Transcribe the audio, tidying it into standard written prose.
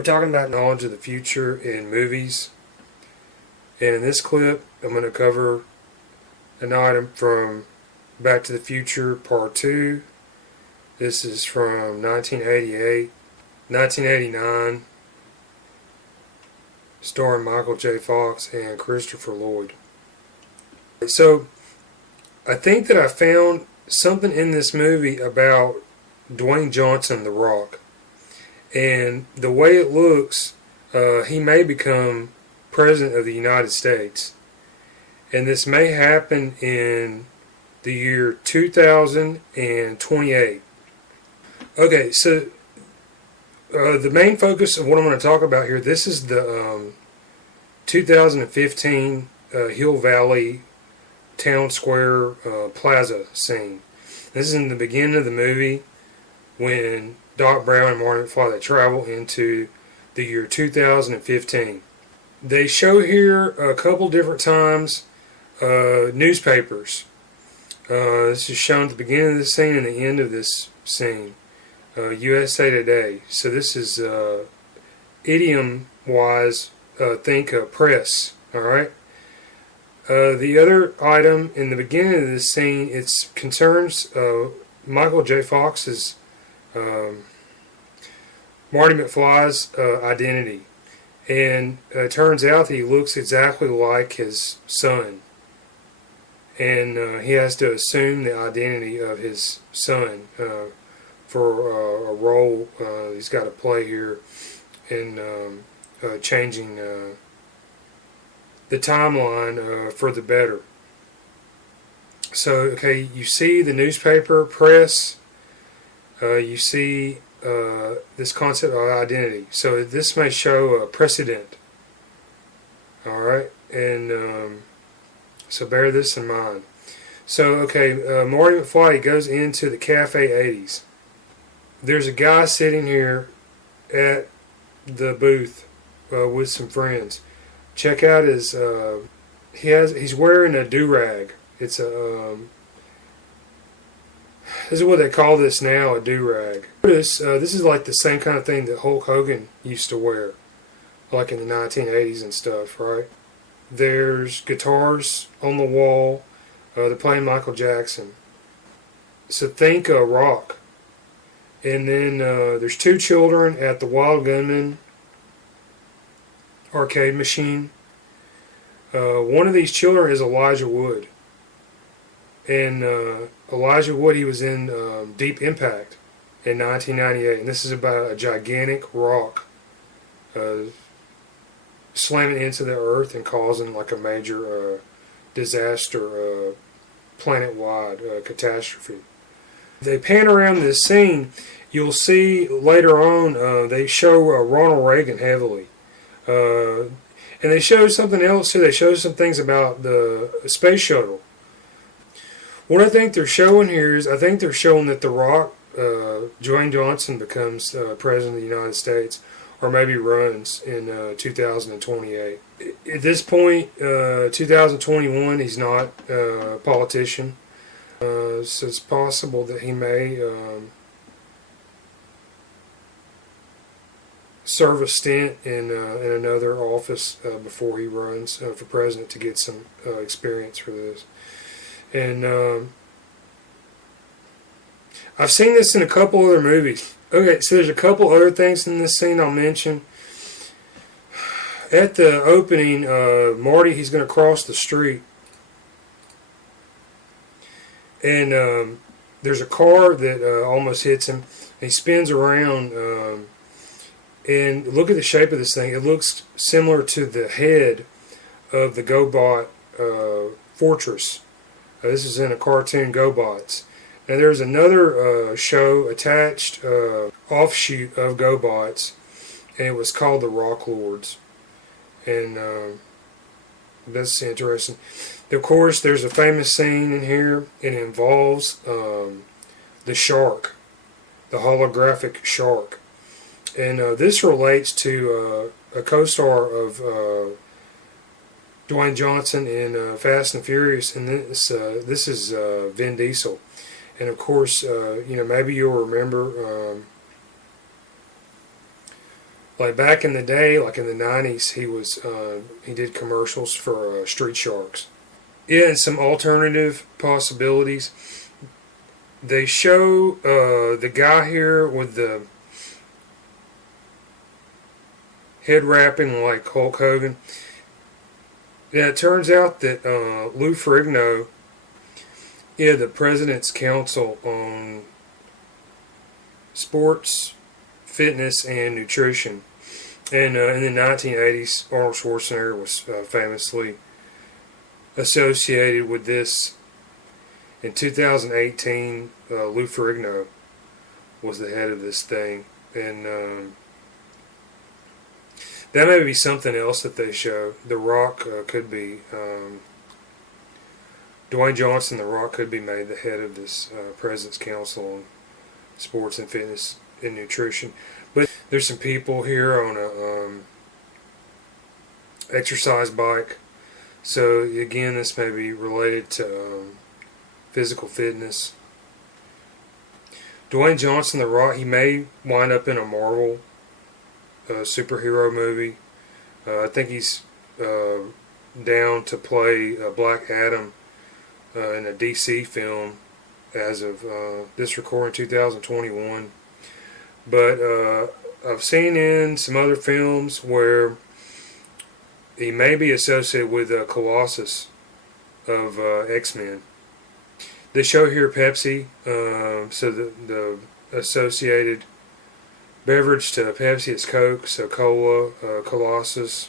We're talking about knowledge of the future in movies, and in this clip I'm going to cover an item from Back to the Future Part 2. This is from 1988, 1989, starring Michael J. Fox and Christopher Lloyd. So, I think that I found something in this movie about Dwayne Johnson, The Rock. And the way it looks, he may become President of the United States. And this may happen in the year 2028. Okay, so the main focus of what I'm going to talk about here, this is the 2015 Hill Valley Town Square Plaza scene. This is in the beginning of the movie when Doc Brown and Marty Mcfly, they travel into the year 2015. They show here a couple different times newspapers. This is shown at the beginning of the scene and the end of this scene. USA Today. So this is idiom-wise, think press. Alright? The other item in the beginning of this scene, it concerns Michael J. Fox's Marty Mcfly's identity. And it turns out that he looks exactly like his son. And he has to assume the identity of his son for a role he's got to play here in changing the timeline for the better. So, okay, you see the newspaper press, you see this concept of identity. So this may show a precedent. Alright, and so bear this in mind. So, okay, Marty Mcfly goes into the Cafe 80s. There's a guy sitting here at the booth with some friends. Check out his, he's wearing a do-rag. It's a, this is what they call this now, a do-rag. Notice, this is like the same kind of thing that Hulk Hogan used to wear, like in the 1980s and stuff, right? There's guitars on the wall. They're playing Michael Jackson. So think rock. And then there's two children at the Wild Gunman arcade machine. One of these children is Elijah Wood. And Elijah Wood, he was in Deep Impact in 1998. And this is about a gigantic rock slamming into the earth and causing like a major disaster, planet-wide catastrophe. They pan around this scene, you'll see later on they show Ronald Reagan heavily. And they show something else too. They show some things about the space shuttle. What I think they're showing here is, I think they're showing that The Rock, Dwayne Johnson, becomes President of the United States, or maybe runs in 2028. At this point, 2021, he's not a politician. So it's possible that he may serve a stint in another office before he runs for president to get some experience for this. And I've seen this in a couple other movies. Okay, so there's a couple other things in this scene I'll mention. At the opening, Marty, he's going to cross the street. And there's a car that almost hits him. He spins around, and look at the shape of this thing. It looks similar to the head of the GoBot Fortress. This is in a cartoon, GoBots. Now there's another show attached, offshoot of GoBots, and it was called The Rock Lords. And that's interesting. Of course, there's a famous scene in here. It involves the shark, the holographic shark. And this relates to a co-star of Dwayne Johnson in Fast and Furious, and this is Vin Diesel. And of course, maybe you'll remember Like back in the day, like in the 90s, he did commercials for Street Sharks. Yeah, and some alternative possibilities. They show the guy here with the head wrapping like Hulk Hogan. Yeah, it turns out that Lou Ferrigno, the President's Council on Sports, Fitness, and Nutrition. And in the 1980s, Arnold Schwarzenegger was famously associated with this. In 2018, Lou Ferrigno was the head of this thing. And that may be something else that they show. The Rock could be... Dwayne Johnson, The Rock, could be made the head of this President's Council on Sports and Fitness and Nutrition. But there's some people here on a exercise bike. So again, this may be related to physical fitness. Dwayne Johnson, The Rock, he may wind up in a Marvel superhero movie. I think he's down to play Black Adam in a DC film as of this recording, 2021. But I've seen in some other films where he may be associated with Colossus of X-Men. They show here Pepsi, so the associated beverage to Pepsi is Coke, so Cola, Colossus,